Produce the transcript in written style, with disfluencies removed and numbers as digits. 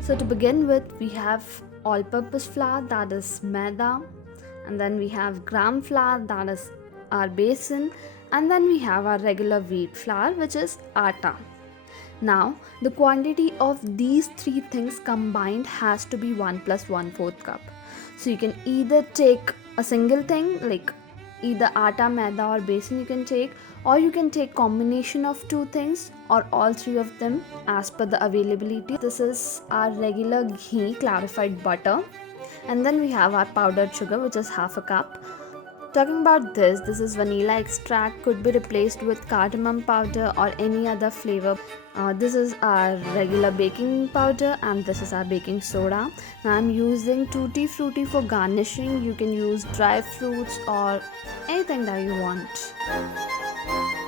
So to begin with, we have all-purpose flour, that is Maida, and then we have gram flour, that is our Besan, and then we have our regular wheat flour, which is Atta. Now, the quantity of these three things combined has to be 1 plus 1/4 cup. So you can either take a single thing like either atta, maida or besan you can take, or you can take combination of two things or all three of them as per the availability. This is our regular ghee clarified butter, and then we have our powdered sugar, which is half a cup. Talking about this is vanilla extract, could be replaced with cardamom powder or any other flavor. This is our regular baking powder, and this is our baking soda. Now I'm using tutti frutti for garnishing. You can use dry fruits or anything that you want.